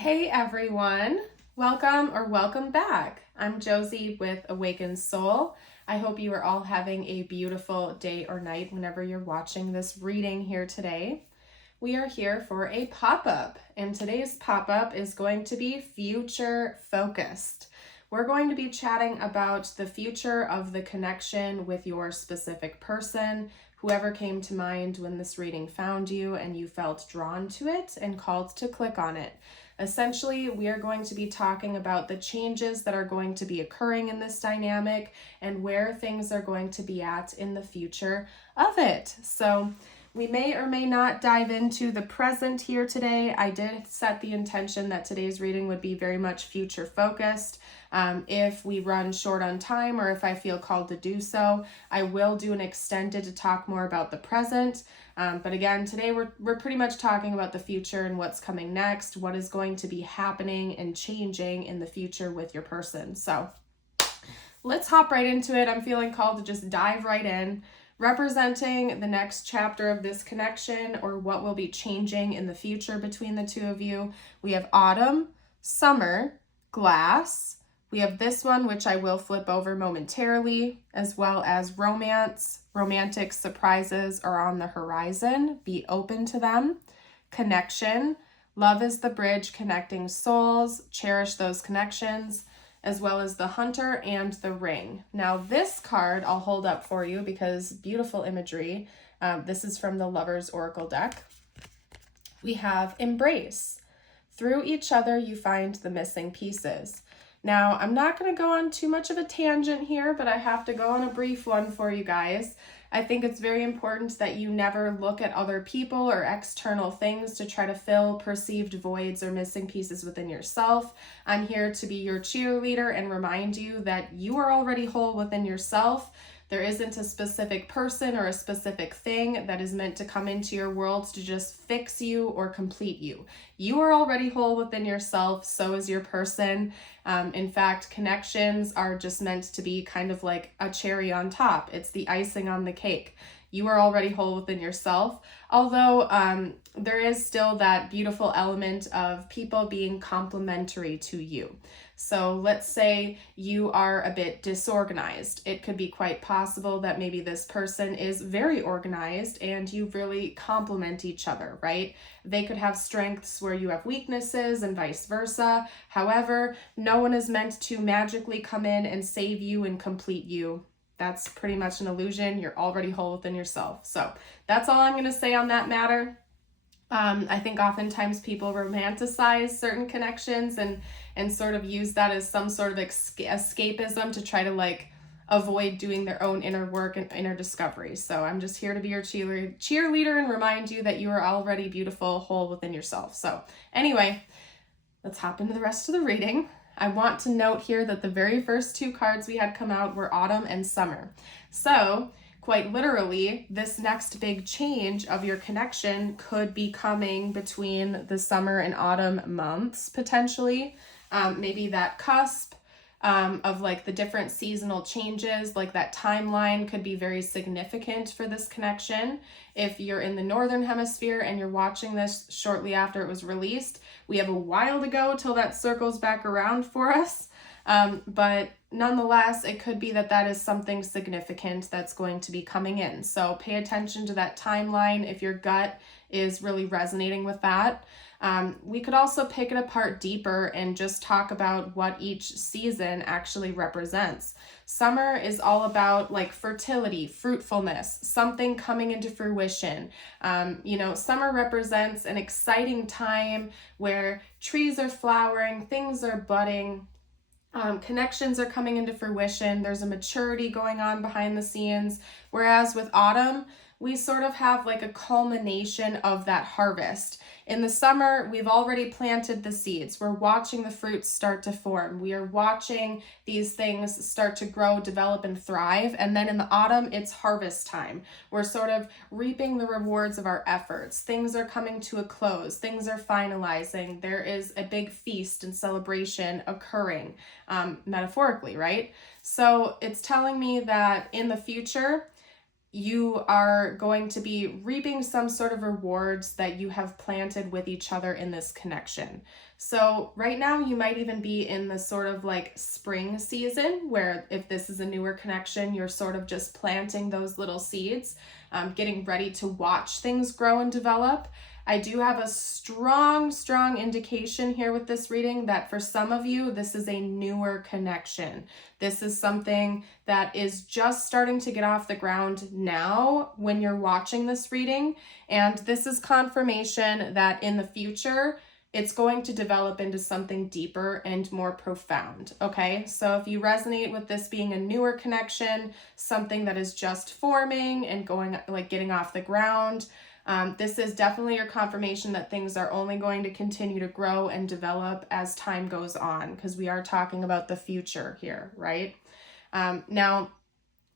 Hey everyone, welcome back. I'm Josie with Awakened Soul. I hope you are all having a beautiful day or night whenever you're watching this reading here today. We are here for a pop-up, and today's pop-up is going to be future focused. We're going to be chatting about the future of the connection with your specific person, whoever came to mind when this reading found you and you felt drawn to it and called to click on it. Essentially, we are going to be talking about the changes that are going to be occurring in this dynamic and where things are going to be at in the future of it. So we may or may not dive into the present here today. I did set the intention that today's reading would be very much future focused. If we run short on time or if I feel called to do so, I will do an extended to talk more about the present. But again, today we're pretty much talking about the future and what's coming next, what is going to be happening and changing in the future with your person. So let's hop right into it. I'm feeling called to just dive right in. Representing the next chapter of this connection or what will be changing in the future between the two of you, we have autumn, summer, glass. We have this one, which I will flip over momentarily, as well as romance. Romantic surprises are on the horizon. Be open to them. Connection. Love is the bridge connecting souls. Cherish those connections, as well as the hunter and the ring. Now this card I'll hold up for you because beautiful imagery. This is from the Lover's Oracle deck. We have embrace. Through each other you find the missing pieces. Now, I'm not going to go on too much of a tangent here, but I have to go on a brief one for you guys. I think it's very important that you never look at other people or external things to try to fill perceived voids or missing pieces within yourself. I'm here to be your cheerleader and remind you that you are already whole within yourself. There isn't a specific person or a specific thing that is meant to come into your world to just fix you or complete you. You are already whole within yourself, so is your person. In fact, connections are just meant to be kind of like a cherry on top. It's the icing on the cake. You are already whole within yourself, although there is still that beautiful element of people being complementary to you. So let's say you are a bit disorganized. It could be quite possible that maybe this person is very organized and you really complement each other, right? They could have strengths where you have weaknesses and vice versa. However, no one is meant to magically come in and save you and complete you. That's pretty much an illusion. You're already whole within yourself. So that's all I'm going to say on that matter. I think oftentimes people romanticize certain connections and sort of use that as some sort of escapism to try to like avoid doing their own inner work and inner discovery. So I'm just here to be your cheerleader and remind you that you are already beautiful, whole within yourself. So anyway, let's hop into the rest of the reading. I want to note here that the very first two cards we had come out were autumn and summer. So quite literally, this next big change of your connection could be coming between the summer and autumn months, potentially. Maybe that cusp of like the different seasonal changes, like that timeline could be very significant for this connection. If you're in the Northern Hemisphere and you're watching this shortly after it was released, we have a while to go till that circles back around for us. But nonetheless, it could be that is something significant that's going to be coming in. So pay attention to that timeline if your gut is really resonating with that. We could also pick it apart deeper and just talk about what each season actually represents. Summer is all about like fertility, fruitfulness, something coming into fruition. Summer represents an exciting time where trees are flowering, things are budding. Connections are coming into fruition. There's a maturity going on behind the scenes. Whereas with autumn, we sort of have like a culmination of that harvest. In the summer, we've already planted the seeds. We're watching the fruits start to form. We are watching these things start to grow, develop, and thrive. And then in the autumn, it's harvest time. We're sort of reaping the rewards of our efforts. Things are coming to a close. Things are finalizing. There is a big feast and celebration occurring, metaphorically, right? So it's telling me that in the future, you are going to be reaping some sort of rewards that you have planted with each other in this connection. So right now you might even be in the sort of like spring season where if this is a newer connection, you're sort of just planting those little seeds, getting ready to watch things grow and develop. I do have a strong indication here with this reading that for some of you, this is a newer connection. This is something that is just starting to get off the ground now when you're watching this reading. And this is confirmation that in the future, it's going to develop into something deeper and more profound, okay? So if you resonate with this being a newer connection, something that is just forming and getting off the ground, this is definitely your confirmation that things are only going to continue to grow and develop as time goes on, because we are talking about the future here, right? Now,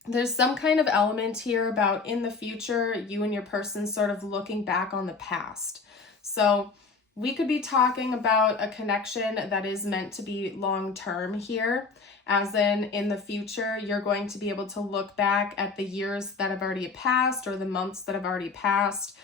there's some kind of element here about in the future, you and your person sort of looking back on the past. So we could be talking about a connection that is meant to be long-term here, as in the future, you're going to be able to look back at the years that have already passed or the months that have already passed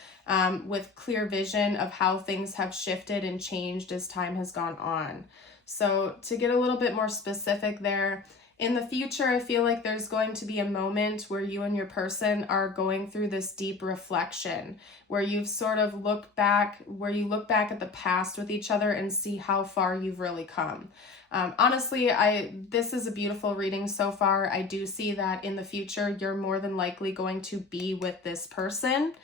with clear vision of how things have shifted and changed as time has gone on. So to get a little bit more specific there, in the future, I feel like there's going to be a moment where you and your person are going through this deep reflection, where you've sort of look back at the past with each other and see how far you've really come. Honestly, this is a beautiful reading so far. I do see that in the future, you're more than likely going to be with this person.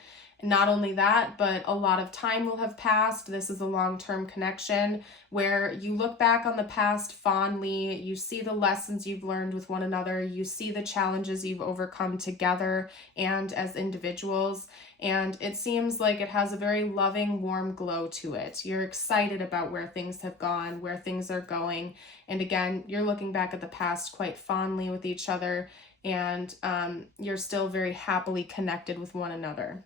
Not only that, but a lot of time will have passed. This is a long-term connection where you look back on the past fondly, you see the lessons you've learned with one another, you see the challenges you've overcome together and as individuals, and it seems like it has a very loving, warm glow to it. You're excited about where things have gone, where things are going, and again, you're looking back at the past quite fondly with each other, and you're still very happily connected with one another.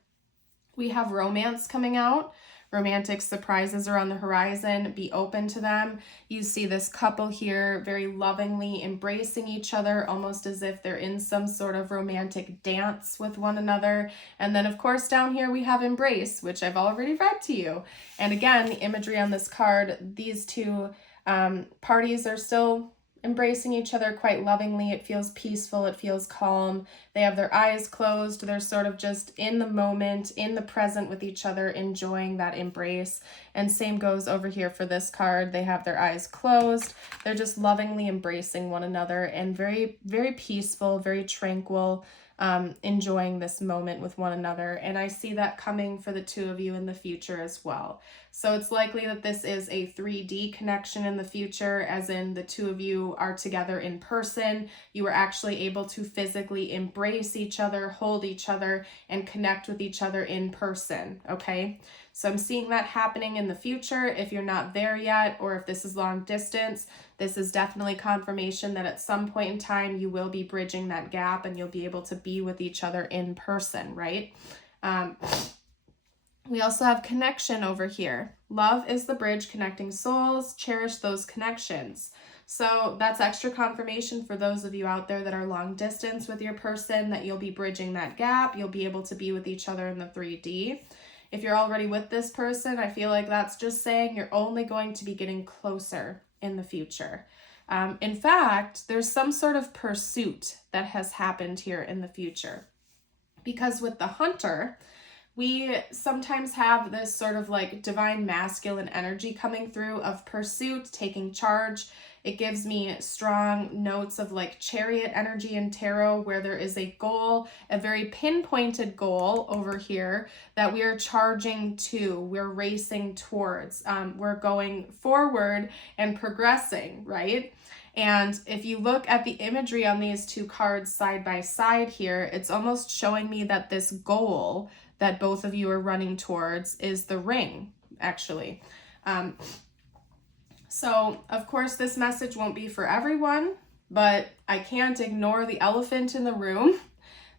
We have romance coming out. Romantic surprises are on the horizon. Be open to them. You see this couple here very lovingly embracing each other, almost as if they're in some sort of romantic dance with one another. And then, of course, down here we have embrace, which I've already read to you. And again, the imagery on this card, these two parties are still embracing each other quite lovingly. It feels peaceful, it feels calm. They have their eyes closed. They're sort of just in the moment, in the present with each other, enjoying that embrace. And same goes over here for this card. They have their eyes closed. They're just lovingly embracing one another and very, very peaceful, very tranquil, enjoying this moment with one another. And I see that coming for the two of you in the future as well. So it's likely that this is a 3D connection in the future, as in the two of you are together in person. You are actually able to physically embrace each other, hold each other, and connect with each other in person, okay? So I'm seeing that happening in the future. If you're not there yet, or if this is long distance, this is definitely confirmation that at some point in time you will be bridging that gap and you'll be able to be with each other in person, right? We also have connection over here. Love is the bridge connecting souls. Cherish those connections. So that's extra confirmation for those of you out there that are long distance with your person, that you'll be bridging that gap. You'll be able to be with each other in the 3D. If you're already with this person, I feel like that's just saying you're only going to be getting closer in the future. In fact, there's some sort of pursuit that has happened here in the future. Because with the hunter, we sometimes have this sort of like divine masculine energy coming through of pursuit, taking charge. It gives me strong notes of like chariot energy in tarot, where there is a goal, a very pinpointed goal over here that we are charging to, we're racing towards, we're going forward and progressing, right? And if you look at the imagery on these two cards side by side here, it's almost showing me that this goal that both of you are running towards is the ring, actually. So, of course, this message won't be for everyone, but I can't ignore the elephant in the room.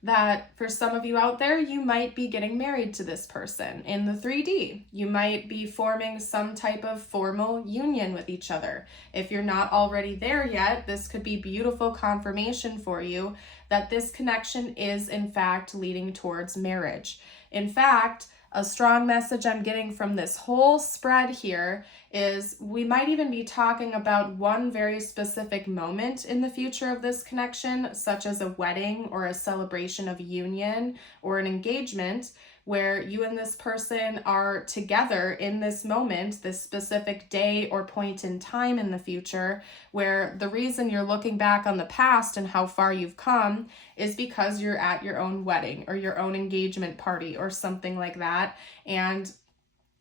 that for some of you out there, you might be getting married to this person in the 3D. You might be forming some type of formal union with each other. If you're not already there yet, this could be beautiful confirmation for you that this connection is in fact leading towards marriage. In fact, a strong message I'm getting from this whole spread here is we might even be talking about one very specific moment in the future of this connection, such as a wedding or a celebration of union or an engagement, where you and this person are together in this moment, this specific day or point in time in the future, where the reason you're looking back on the past and how far you've come is because you're at your own wedding or your own engagement party or something like that. And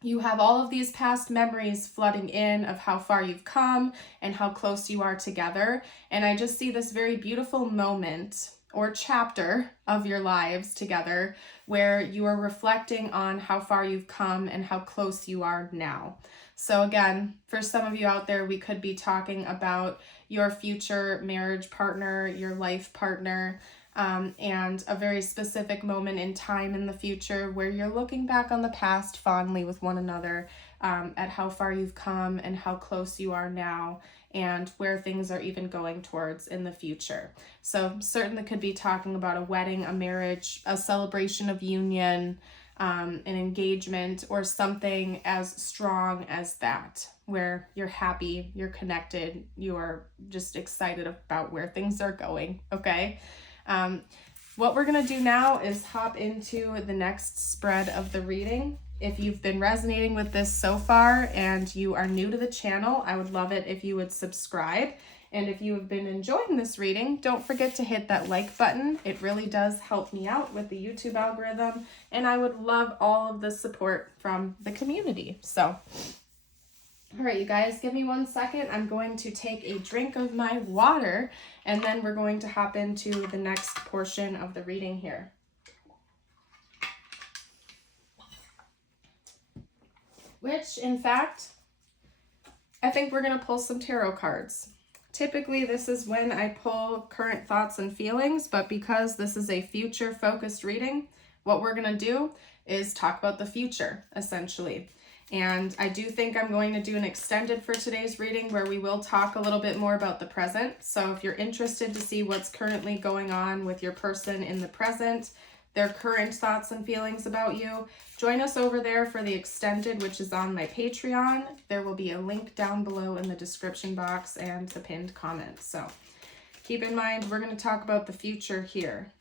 you have all of these past memories flooding in of how far you've come and how close you are together. And I just see this very beautiful moment or chapter of your lives together where you are reflecting on how far you've come and how close you are now. So again, for some of you out there, we could be talking about your future marriage partner, your life partner, and a very specific moment in time in the future where you're looking back on the past fondly with one another, at how far you've come and how close you are now, and where things are even going towards in the future. So certainly could be talking about a wedding, a marriage, a celebration of union, an engagement, or something as strong as that, where you're happy, you're connected, you're just excited about where things are going, okay? What we're going to do now is hop into the next spread of the reading. If you've been resonating with this so far and you are new to the channel, I would love it if you would subscribe. And if you have been enjoying this reading, don't forget to hit that like button. It really does help me out with the YouTube algorithm, and I would love all of the support from the community. So, all right, you guys, give me 1 second. I'm going to take a drink of my water, and then we're going to hop into the next portion of the reading here. Which, in fact, I think we're going to pull some tarot cards. Typically, this is when I pull current thoughts and feelings, but because this is a future-focused reading, what we're going to do is talk about the future, essentially. And I do think I'm going to do an extended for today's reading where we will talk a little bit more about the present. So if you're interested to see what's currently going on with your person in the present, their current thoughts and feelings about you, join us over there for the extended, which is on my Patreon. There will be a link down below in the description box and the pinned comment. So keep in mind, we're going to talk about the future here.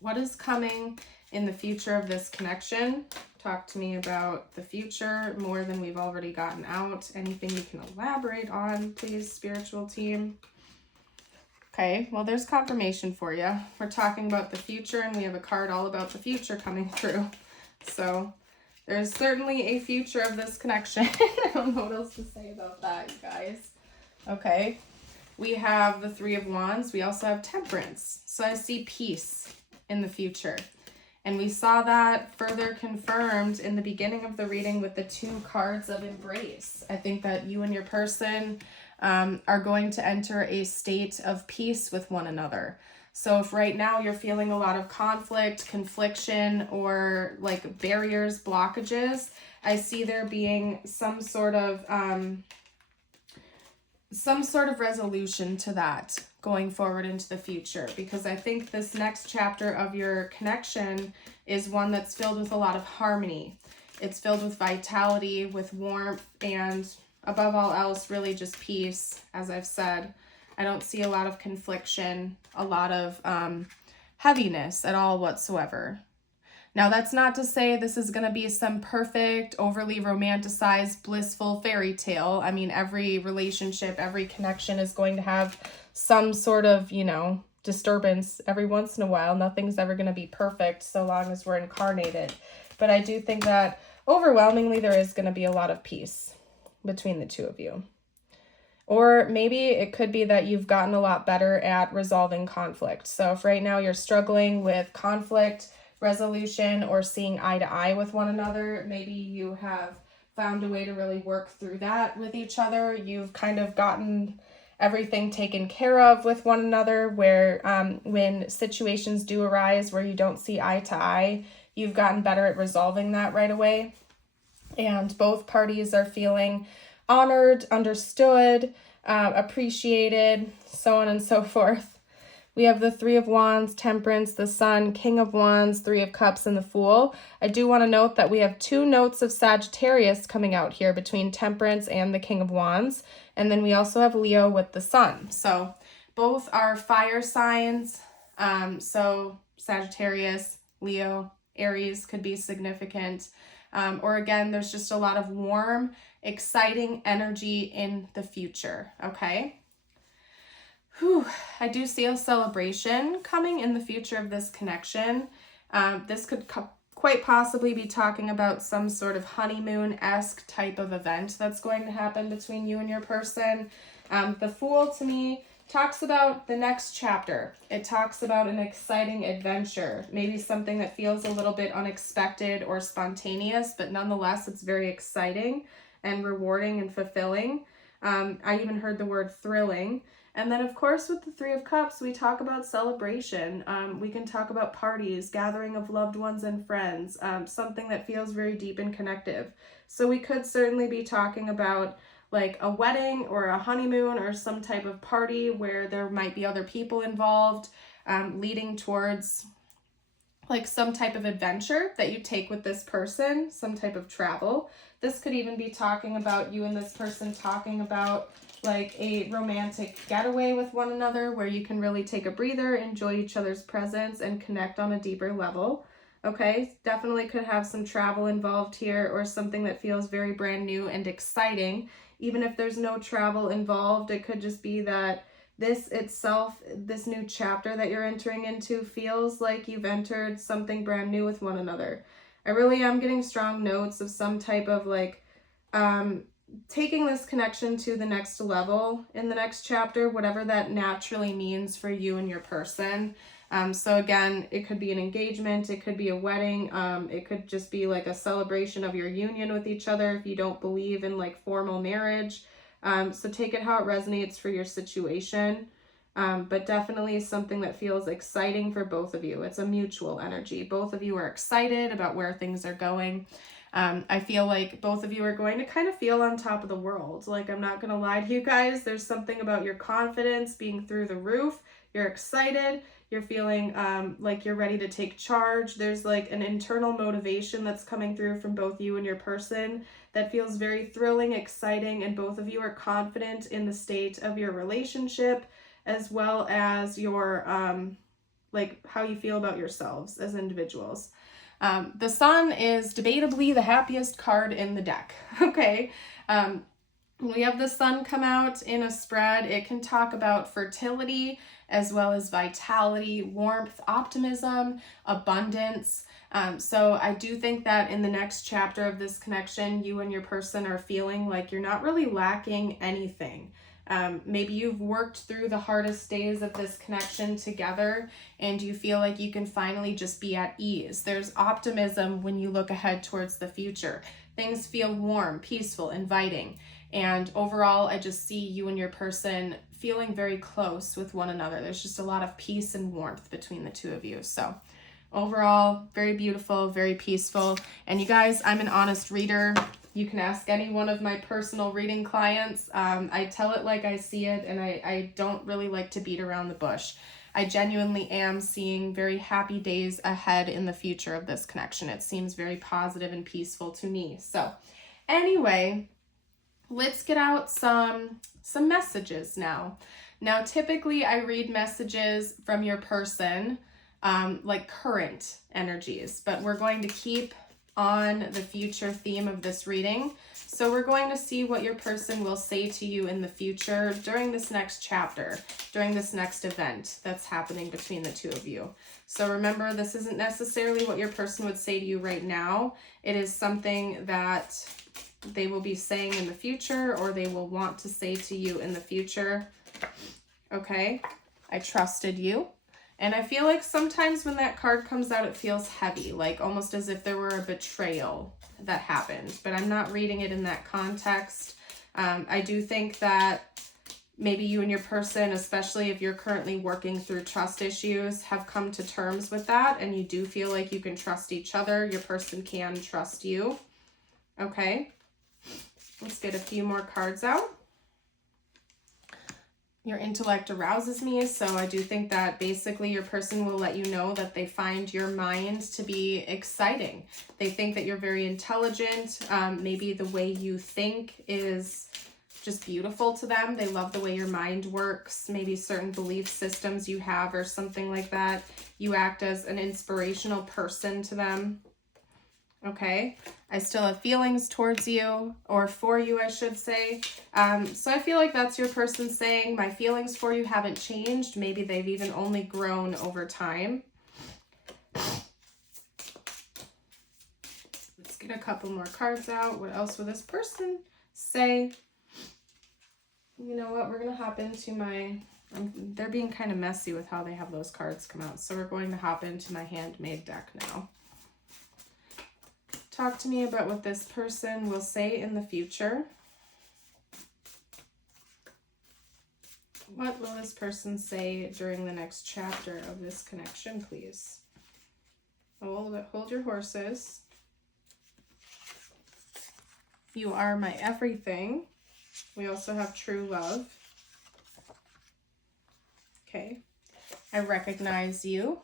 What is coming in the future of this connection? Talk to me about the future more than we've already gotten out. Anything you can elaborate on, please, spiritual team. Okay, well, there's confirmation for you. We're talking about the future, and we have a card all about the future coming through. So there's certainly a future of this connection. I don't know what else to say about that, you guys. Okay, we have the Three of Wands. We also have Temperance. So I see peace in the future. And we saw that further confirmed in the beginning of the reading with the 2 cards of Embrace. I think that you and your person are going to enter a state of peace with one another. So if right now you're feeling a lot of conflict, confliction, or like barriers, blockages, I see there being some sort of resolution to that going forward into the future, because I think this next chapter of your connection is one that's filled with a lot of harmony. It's filled with vitality, with warmth, and above all else, really just peace. As I've said, I don't see a lot of confliction, a lot of heaviness at all whatsoever. Now, that's not to say this is going to be some perfect, overly romanticized, blissful fairy tale. I mean, every relationship, every connection is going to have some sort of, disturbance every once in a while. Nothing's ever going to be perfect so long as we're incarnated. But I do think that overwhelmingly there is going to be a lot of peace between the two of you. Or maybe it could be that you've gotten a lot better at resolving conflict. So if right now you're struggling with conflict resolution or seeing eye to eye with one another, maybe you have found a way to really work through that with each other. You've kind of gotten everything taken care of with one another, where when situations do arise where you don't see eye to eye, you've gotten better at resolving that right away. And both parties are feeling honored, understood, appreciated, so on and so forth. We have the Three of Wands, Temperance, the Sun, King of Wands, Three of Cups, and the Fool. I do want to note that we have 2 notes of Sagittarius coming out here between Temperance and the King of Wands. And then we also have Leo with the Sun. So both are fire signs. So Sagittarius, Leo, Aries could be significant. Or again, there's just a lot of warm, exciting energy in the future, okay? I do see a celebration coming in the future of this connection. This could quite possibly be talking about some sort of honeymoon-esque type of event that's going to happen between you and your person. The Fool, to me, talks about the next chapter. It talks about an exciting adventure, maybe something that feels a little bit unexpected or spontaneous, but nonetheless, it's very exciting and rewarding and fulfilling. I even heard the word thrilling. And then, of course, with the Three of Cups, we talk about celebration. We can talk about parties, gathering of loved ones and friends, something that feels very deep and connective. So we could certainly be talking about like a wedding or a honeymoon or some type of party where there might be other people involved, leading towards like some type of adventure that you take with this person, some type of travel. This could even be talking about you and this person talking about like a romantic getaway with one another where you can really take a breather, enjoy each other's presence, and connect on a deeper level. Okay, definitely could have some travel involved here or something that feels very brand new and exciting. Even if there's no travel involved, it could just be that this itself, this new chapter that you're entering into, feels like you've entered something brand new with one another. I really am getting strong notes of some type of like taking this connection to the next level in the next chapter, whatever that naturally means for you and your person. So again, it could be an engagement, it could be a wedding, it could just be like a celebration of your union with each other if you don't believe in like formal marriage. So take it how it resonates for your situation, but definitely something that feels exciting for both of you. It's a mutual energy. Both of you are excited about where things are going. I feel like both of you are going to kind of feel on top of the world. Like, I'm not going to lie to you guys. There's something about your confidence being through the roof. You're excited. You're feeling like you're ready to take charge. There's like an internal motivation that's coming through from both you and your person that feels very thrilling, exciting, and both of you are confident in the state of your relationship as well as your like how you feel about yourselves as individuals. The Sun is debatably the happiest card in the deck. Okay. When we have the Sun come out in a spread, it can talk about fertility as well as vitality, warmth, optimism, abundance. So I do think that in the next chapter of this connection, you and your person are feeling like you're not really lacking anything. Maybe you've worked through the hardest days of this connection together and you feel like you can finally just be at ease. There's optimism when you look ahead towards the future. Things feel warm, peaceful, inviting. And overall, I just see you and your person feeling very close with one another. There's just a lot of peace and warmth between the two of you. So overall, very beautiful, very peaceful. And you guys, I'm an honest reader. You can ask any one of my personal reading clients. I tell it like I see it, and I don't really like to beat around the bush. I genuinely am seeing very happy days ahead in the future of this connection. It seems very positive and peaceful to me. So anyway, let's get out some messages now. Now, typically I read messages from your person, like current energies, but we're going to keep on the future theme of this reading. So we're going to see what your person will say to you in the future during this next chapter, during this next event that's happening between the two of you. So remember, this isn't necessarily what your person would say to you right now. It is something that they will be saying in the future, or they will want to say to you in the future. Okay, I trusted you. And I feel like sometimes when that card comes out, it feels heavy, like almost as if there were a betrayal that happened. But I'm not reading it in that context. I do think that Maybe you and your person, especially if you're currently working through trust issues, have come to terms with that, and you do feel like you can trust each other. Your person can trust you. Okay, let's get a few more cards out. Your intellect arouses me, so I do think that basically your person will let you know that they find your mind to be exciting. They think that you're very intelligent. Maybe the way you think is just beautiful to them. They love the way your mind works. Maybe certain belief systems you have or something like that. You act as an inspirational person to them. Okay, I still have feelings towards you, or for you, I should say. So I feel like that's your person saying, my feelings for you haven't changed. Maybe they've even only grown over time. Let's get a couple more cards out. What else will this person say? You know what? We're going to hop into my... they're being kind of messy with how they have those cards come out. So we're going to hop into my handmade deck now. Talk to me about what this person will say in the future. What will this person say during the next chapter of this connection, please? Hold your horses. You are my everything. We also have true love. Okay. I recognize you.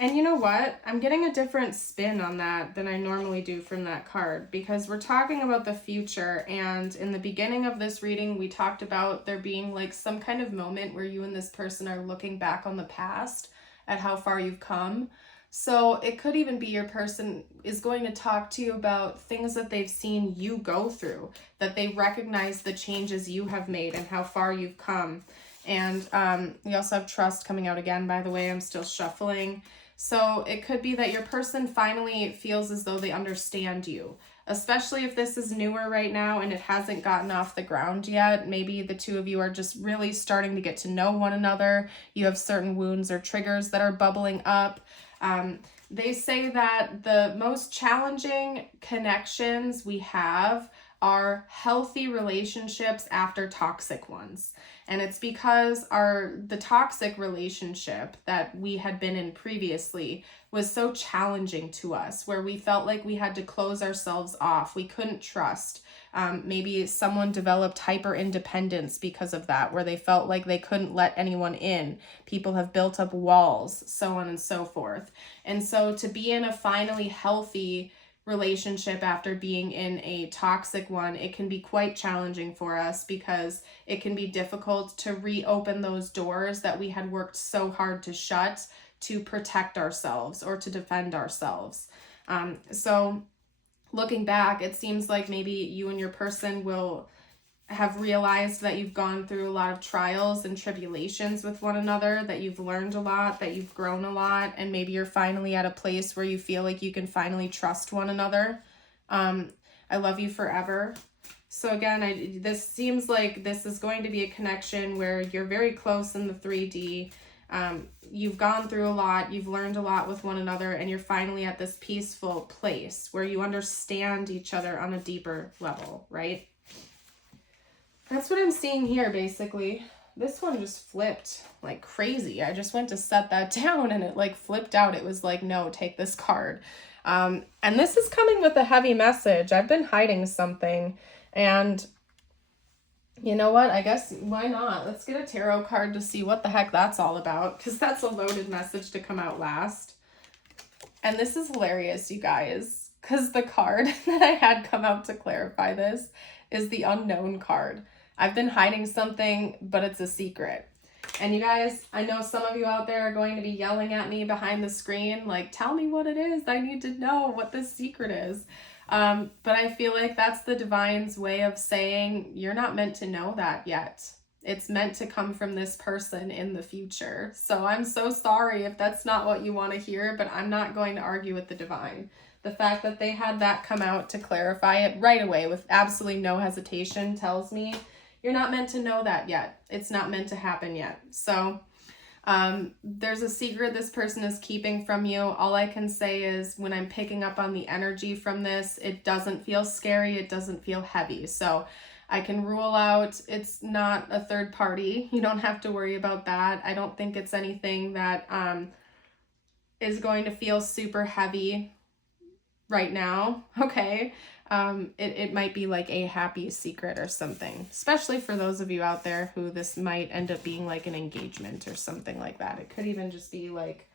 And you know what? I'm getting a different spin on that than I normally do from that card, because we're talking about the future, and in the beginning of this reading, we talked about there being like some kind of moment where you and this person are looking back on the past at how far you've come. So it could even be your person is going to talk to you about things that they've seen you go through, that they recognize the changes you have made and how far you've come. And we also have trust coming out again, by the way. I'm still shuffling. So it could be that your person finally feels as though they understand you, especially if this is newer right now and it hasn't gotten off the ground yet. Maybe the two of you are just really starting to get to know one another. You have certain wounds or triggers that are bubbling up. They say that the most challenging connections we have are healthy relationships after toxic ones. And it's because the toxic relationship that we had been in previously was so challenging to us, where we felt like we had to close ourselves off. We couldn't trust. Maybe someone developed hyper independence because of that, where they felt like they couldn't let anyone in. People have built up walls, so on and so forth. And so to be in a finally healthy relationship after being in a toxic one, it can be quite challenging for us, because it can be difficult to reopen those doors that we had worked so hard to shut to protect ourselves or to defend ourselves. So looking back, it seems like maybe you and your person will have realized that you've gone through a lot of trials and tribulations with one another, that you've learned a lot, that you've grown a lot, and maybe you're finally at a place where you feel like you can finally trust one another. I love you forever. So again, this seems like this is going to be a connection where you're very close in the 3D. You've gone through a lot, you've learned a lot with one another, and you're finally at this peaceful place where you understand each other on a deeper level, right? That's what I'm seeing here, basically. This one just flipped like crazy. I just went to set that down and it like flipped out. It was like, no, take this card. And this is coming with a heavy message. I've been hiding something, and you know what? I guess why not? Let's get a tarot card to see what the heck that's all about, because that's a loaded message to come out last. And this is hilarious, you guys, because the card that I had come out to clarify this is the unknown card. I've been hiding something, but it's a secret. And you guys, I know some of you out there are going to be yelling at me behind the screen, like, tell me what it is. I need to know what this secret is. But I feel like that's the divine's way of saying you're not meant to know that yet. It's meant to come from this person in the future. So I'm so sorry if that's not what you want to hear, but I'm not going to argue with the divine. The fact that they had that come out to clarify it right away with absolutely no hesitation tells me you're not meant to know that yet. It's not meant to happen yet. So There's a secret this person is keeping from you. All I can say is when I'm picking up on the energy from this, it doesn't feel scary. It doesn't feel heavy. So I can rule out it's not a third party. You don't have to worry about that. I don't think it's anything that is going to feel super heavy right now. Okay. It might be like a happy secret or something, especially for those of you out there who this might end up being like an engagement or something like that. It could even just be like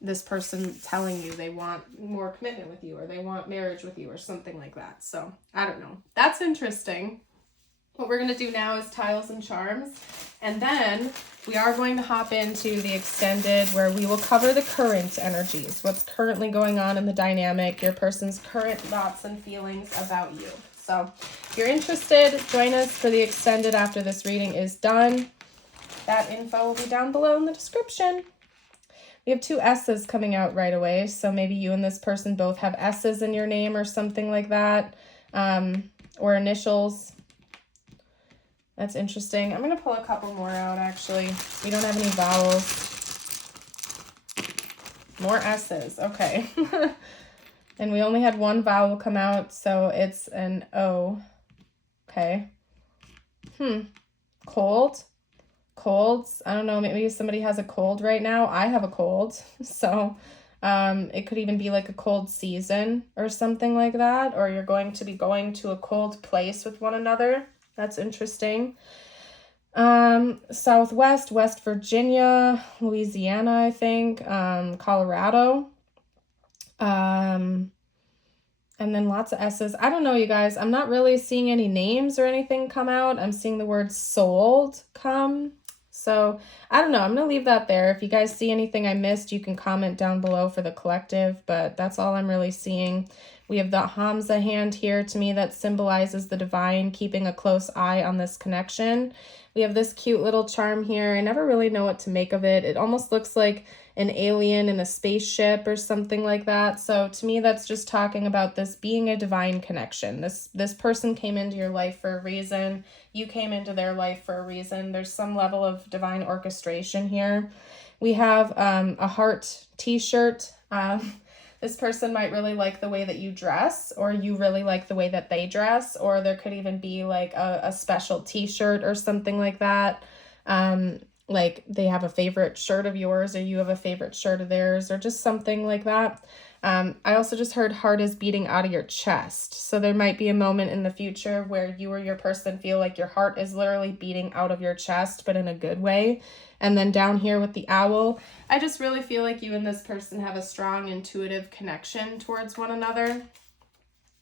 this person telling you they want more commitment with you or they want marriage with you or something like that. So I don't know. That's interesting. What we're going to do now is tiles and charms, and then we are going to hop into the extended where we will cover the current energies, what's currently going on in the dynamic, your person's current thoughts and feelings about you. So if you're interested, join us for the extended after this reading is done. That info will be down below in the description. We have 2 S's coming out right away, so maybe you and this person both have S's in your name or something like that, or initials. That's interesting. I'm going to pull a couple more out, actually. We don't have any vowels. More S's. Okay. And we only had 1 vowel come out, so it's an O. Okay. Cold. Colds. I don't know. Maybe somebody has a cold right now. I have a cold. So it could even be like a cold season or something like that. Or you're going to be going to a cold place with one another. That's interesting. Southwest, West Virginia, Louisiana, I think, Colorado, and then lots of S's. I don't know, you guys. I'm not really seeing any names or anything come out. I'm seeing the word sold come. So I don't know. I'm going to leave that there. If you guys see anything I missed, you can comment down below for the collective, but that's all I'm really seeing. We have the Hamza hand here. To me, that symbolizes the divine, keeping a close eye on this connection. We have this cute little charm here. I never really know what to make of it. It almost looks like an alien in a spaceship or something like that. So to me, that's just talking about this being a divine connection. This person came into your life for a reason. You came into their life for a reason. There's some level of divine orchestration here. We have a heart t-shirt. This person might really like the way that you dress, or you really like the way that they dress, or there could even be like a special t-shirt or something like that. Like they have a favorite shirt of yours, or you have a favorite shirt of theirs, or just something like that. I also just heard heart is beating out of your chest. So there might be a moment in the future where you or your person feel like your heart is literally beating out of your chest, but in a good way. And then down here with the owl, I just really feel like you and this person have a strong intuitive connection towards one another.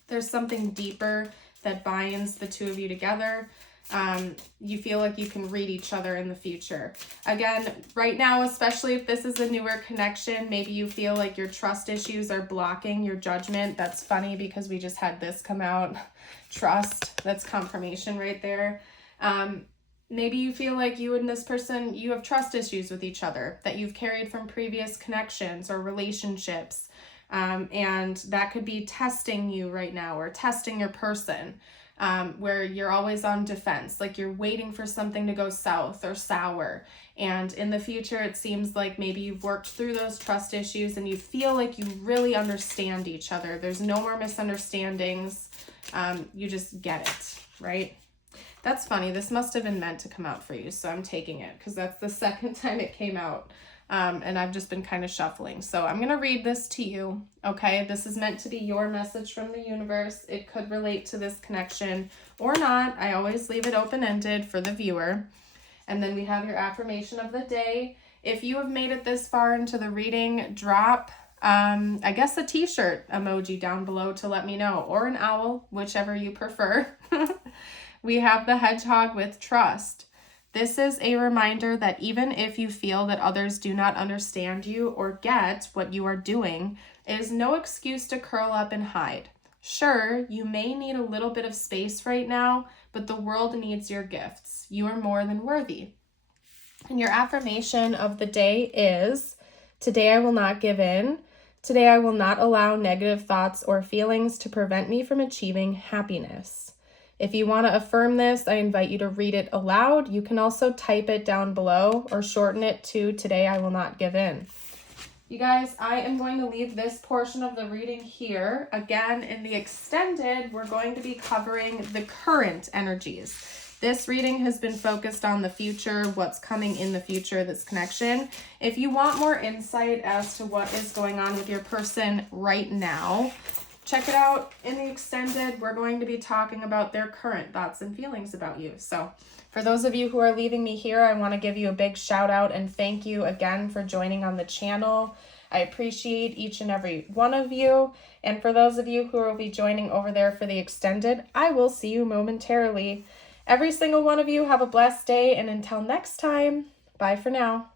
There's something deeper that binds the two of you together. You feel like you can read each other in the future. Again, right now, especially if this is a newer connection, maybe you feel like your trust issues are blocking your judgment. That's funny because we just had this come out. Trust, that's confirmation right there. Maybe you feel like you and this person, you have trust issues with each other that you've carried from previous connections or relationships. And that could be testing you right now or testing your person. Where you're always on defense, like you're waiting for something to go south or sour. And in the future, it seems like maybe you've worked through those trust issues and you feel like you really understand each other. There's no more misunderstandings. You just get it, right? That's funny. This must have been meant to come out for you. So I'm taking it because that's the second time it came out. And I've just been kind of shuffling. So I'm going to read this to you, okay? This is meant to be your message from the universe. It could relate to this connection or not. I always leave it open-ended for the viewer. And then we have your affirmation of the day. If you have made it this far into the reading, drop, I guess, a t-shirt emoji down below to let me know, or an owl, whichever you prefer. We have the hedgehog with trust. This is a reminder that even if you feel that others do not understand you or get what you are doing, it is no excuse to curl up and hide. Sure, you may need a little bit of space right now, but the world needs your gifts. You are more than worthy. And your affirmation of the day is, today I will not give in. Today I will not allow negative thoughts or feelings to prevent me from achieving happiness. If you want to affirm this, I invite you to read it aloud. You can also type it down below or shorten it to "Today I will not give in." You guys, I am going to leave this portion of the reading here. Again, in the extended, we're going to be covering the current energies. This reading has been focused on the future, what's coming in the future, this connection. If you want more insight as to what is going on with your person right now, check it out in the extended. We're going to be talking about their current thoughts and feelings about you. So for those of you who are leaving me here, I want to give you a big shout out and thank you again for joining on the channel. I appreciate each and every one of you. And for those of you who will be joining over there for the extended, I will see you momentarily. Every single one of you have a blessed day, and until next time, bye for now.